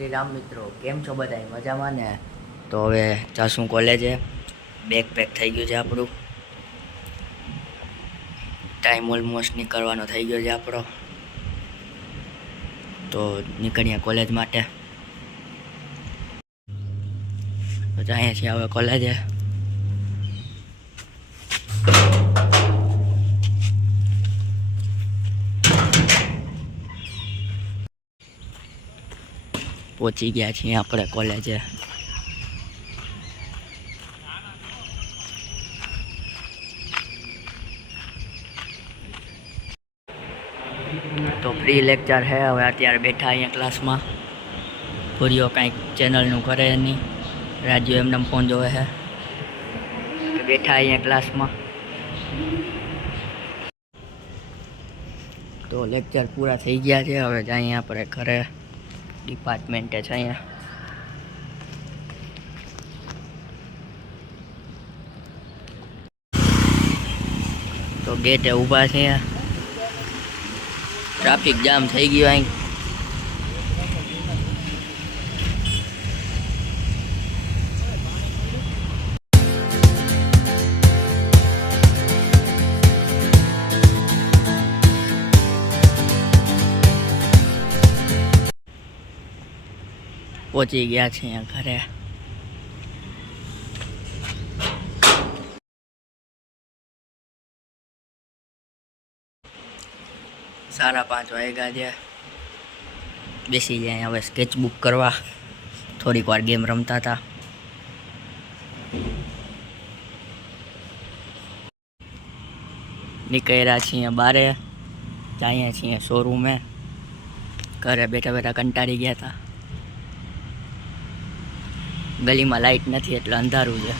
શ્રી રામ મિત્રો, કેમ છો બધા? મજામાં ને? તો હવે જાશું કોલેજે. બેગ પેક થઈ ગયું છે આપણું. ટાઈમ ઓલમોસ્ટ નીકળવાનો થઈ ગયો છે આપણો. તો નીકળીએ કોલેજ માટે. તો જઈએ છીએ હવે કોલેજે. પહોંચી ગયા છીએ આપણે કોલેજે. તો ફ્રી લેક્ચર છે. હવે અત્યારે બેઠા અહીંયા ક્લાસમાં. પૂરીઓ કાંઈક ચેનલનું કરે નહીં. રાજુ એમને ફોન જોવે છે. બેઠા અહીંયા ક્લાસમાં. તો લેક્ચર પૂરા થઈ ગયા છે. હવે જઈએ આપણે ઘરે. ડિપાર્ટમેન્ટે છે અહીંયા. તો ગેટે ઊભા છે. ટ્રાફિક જામ થઈ ગયો અહીં. પહોંચી ગયા છે અહીંયા ઘરે. 5:30 વાગ્યા છે. બેસી જાય હવે સ્કેચબુક કરવા. થોડીક વાર ગેમ રમતા હતા. નીકળ્યા છીએ બારે. જઈએ છીએ શોરૂમે. ઘરે બેઠા બેઠા કંટાળી ગયા હતા. ગલીમાં લાઇટ નથી એટલે અંધારું છે.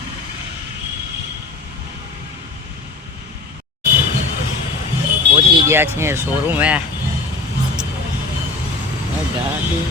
પહોંચી ગયા છીએ શોરૂમે. ગાડી